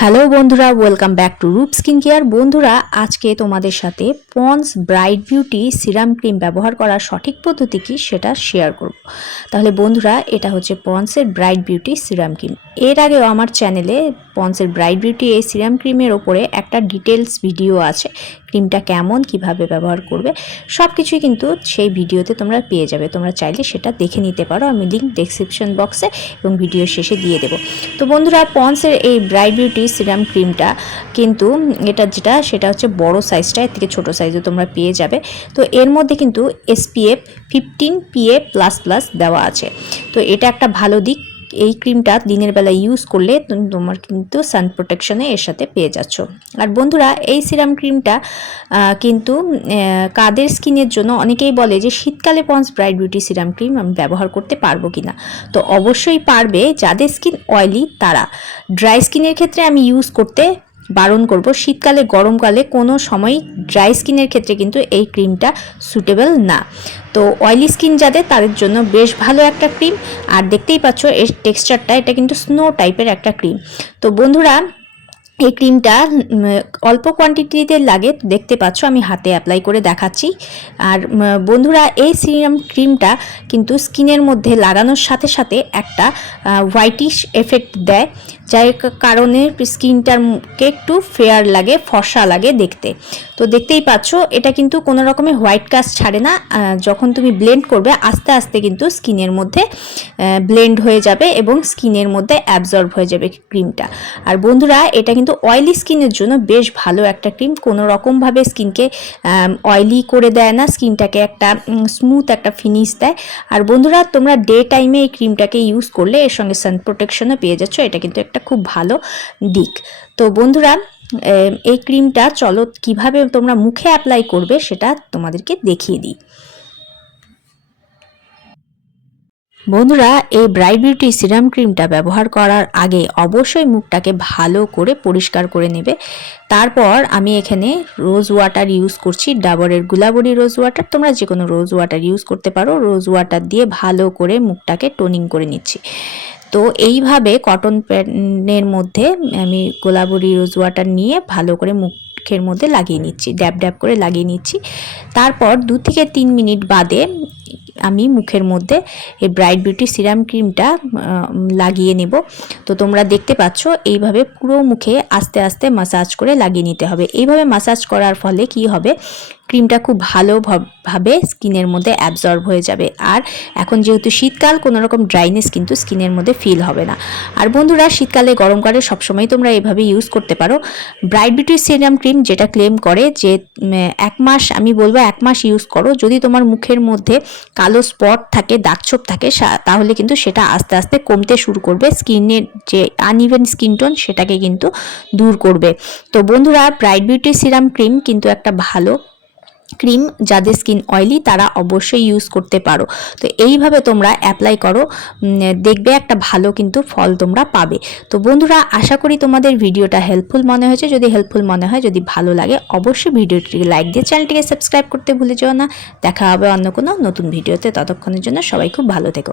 Hello বন্ধুরা welcome back to Roop skin care বন্ধুরা, আজকে তোমাদের সাথে Pond's bright beauty serum cream ব্যবহার করার সঠিক পদ্ধতি কি সেটা শেয়ার করব। তাহলে বন্ধুরা, এটা হচ্ছে পন্সের ব্রাইট বিউটি সিরাম ক্রিম এর আগেও আমার চ্যানেলে পন্সের ব্রাইট বিউটি এই সিরাম ক্রিমের ওপরে একটা ডিটেলস ভিডিও আছে। ক্রিমটা কেমন, কীভাবে ব্যবহার করবে সব কিছুই কিন্তু সেই ভিডিওতে তোমরা পেয়ে যাবে। তোমরা চাইলে সেটা দেখে নিতে পারো। আমি লিঙ্ক ডেসক্রিপশন বক্সে এবং ভিডিও শেষে দিয়ে দেবো। তো বন্ধুরা পন্সের এই ব্রাইট বিউটি সিরাম ক্রিমটা কিন্তু এটা যেটা, সেটা হচ্ছে বড় সাইজটা এর থেকে ছোটো সাইজও তোমরা পেয়ে যাবে। তো এর মধ্যে কিন্তু SPF fifteen PA plus plus দেওয়া আছে। তো এটা একটা ভালো দিক। এই ক্রিমটা দিনের বেলা ইউজ করলে তুমি তোমার কিন্তু সান প্রোটেকশনে এর সাথে পেয়ে যাচ্ছ। আর বন্ধুরা, এই সিরাম ক্রিমটা কিন্তু কাদের স্কিনের জন্য অনেকেই বলে যে শীতকালে Pond's bright beauty serum cream আমি ব্যবহার করতে পারব কি না তো অবশ্যই পারবে যাদের স্কিন অয়েলি তারা। ড্রাই স্কিনের ক্ষেত্রে আমি ইউজ করতে বারণ করব। শীতকালে, গরমকালে কোনো সময় ড্রাই স্কিনের ক্ষেত্রে কিন্তু এই ক্রিমটা সুটেবল না। তো অয়েলি স্কিন যাদের, তাদের জন্য বেশ ভালো একটা ক্রিম আর দেখতেই পাচ্ছ, এর টেক্সচারটা এটা কিন্তু স্নো টাইপের একটা ক্রিম তো বন্ধুরা, এই ক্রিমটা অল্প কোয়ান্টিটিতে লাগে, দেখতে পাচ্ছ, আমি হাতে অ্যাপ্লাই করে দেখাচ্ছি। আর বন্ধুরা, এই সিরাম ক্রিমটা কিন্তু স্কিনের মধ্যে লাগানোর সাথে সাথে একটা হোয়াইটিশ এফেক্ট দেয়। যার কারণে স্কিনটার মুখে একটু ফেয়ার লাগে ফর্সা লাগে দেখতে। তো দেখতেই পাচ্ছ, এটা কিন্তু কোনো রকমের হোয়াইট কাস্ট ছাড়ে না। যখন তুমি ব্লেন্ড করবে, আস্তে আস্তে কিন্তু স্কিনের মধ্যে ব্লেন্ড হয়ে যাবে এবং স্কিনের মধ্যে অ্যাবজর্ব হয়ে যাবে ক্রিমটা। আর বন্ধুরা, এটা কিন্তু অয়েলি স্কিনের জন্য বেশ ভালো একটা ক্রিম। কোনো রকমভাবে স্কিনকে অয়েলি করে দেয় না। স্কিনটাকে একটা স্মুথ একটা ফিনিশ দেয়। আর বন্ধুরা, তোমরা ডে টাইমে এই ক্রিমটাকে ইউজ করলে এর সঙ্গে সান প্রোটেকশনও পেয়ে যাচ্ছ। এটা কিন্তু একটা খুব ভালো দিক। তো বন্ধুরা এই ক্রিমটা চলো কীভাবে তোমরা মুখে অ্যাপ্লাই করবে সেটা তোমাদেরকে দেখিয়ে দিই। বন্ধুরা, এই ব্রাইট বিউটি সিরাম ক্রিমটা ব্যবহার করার আগে অবশ্যই মুখটাকে ভালো করে পরিষ্কার করে নেবে। তারপর আমি এখানে রোজ ওয়াটার ইউজ করছি, ডাবরের গুলাবরি রোজ ওয়াটার তোমরা যে কোনো রোজ ওয়াটার ইউজ করতে পারো। রোজ ওয়াটার দিয়ে ভালো করে মুখটাকে টোনিং করে নিচ্ছি। তো এইভাবে কটন প্যানের মধ্যে আমি গোলাবরি রোজ ওয়াটার নিয়ে ভালো করে মুখের মধ্যে লাগিয়ে নিচ্ছি, ড্যাব ড্যাব করে লাগিয়ে নিচ্ছি। তারপর দু থেকে তিন মিনিট বাদে আমি মুখের মধ্যে এই ব্রাইট বিউটি সিরাম ক্রিমটা লাগিয়ে নেব। তো তোমরা দেখতে পাচ্ছ, এইভাবে পুরো মুখে আস্তে আস্তে মাসাজ করে লাগিয়ে নিতে হবে। এইভাবে মাসাজ করার ফলে কি হবে ক্রিমটা খুব ভালো ভ- ভাবে স্কিনের মধ্যে অ্যাবজর্ব হয়ে যাবে। আর এখন যেহেতু শীতকাল কোনো রকম ড্রাইনেস কিন্তু স্কিনের মধ্যে ফিল হবে না। আর বন্ধুরা, শীতকালে, গরমকালে সবসময় তোমরা এভাবে ইউজ করতে পারো। ব্রাইট বিউটি সিরাম ক্রিম যেটা ক্লেম করে যে এক মাস, আমি বলব এক মাস ইউজ করো। যদি তোমার মুখের মধ্যে কালো স্পট থাকে দাগছোপ থাকে তাহলে কিন্তু সেটা আস্তে আস্তে কমতে শুরু করবে। স্কিনের যে আনইভেন স্কিন টোন সেটাকে কিন্তু দূর করবে। তো বন্ধুরা ব্রাইট বিউটি সিরাম ক্রিম কিন্তু একটা ভালো ক্রিম, যাদের স্কিন অয়েলি, তারা অবশ্যই ইউজ করতে পারো। তো এইভাবে তোমরা অ্যাপ্লাই করো। দেখবে একটা ভালো কিন্তু ফল তোমরা পাবে। তো বন্ধুরা, আশা করি তোমাদের ভিডিওটা হেল্পফুল মনে হয়েছে। যদি হেল্পফুল মনে হয়, যদি ভালো লাগে, অবশ্যই ভিডিওটিকে লাইক দিয়ে চ্যানেলটিকে সাবস্ক্রাইব করতে ভুলে যেও না। দেখা হবে অন্য কোনো নতুন ভিডিওতে। ততক্ষণের জন্য সবাই খুব ভালো থেকো।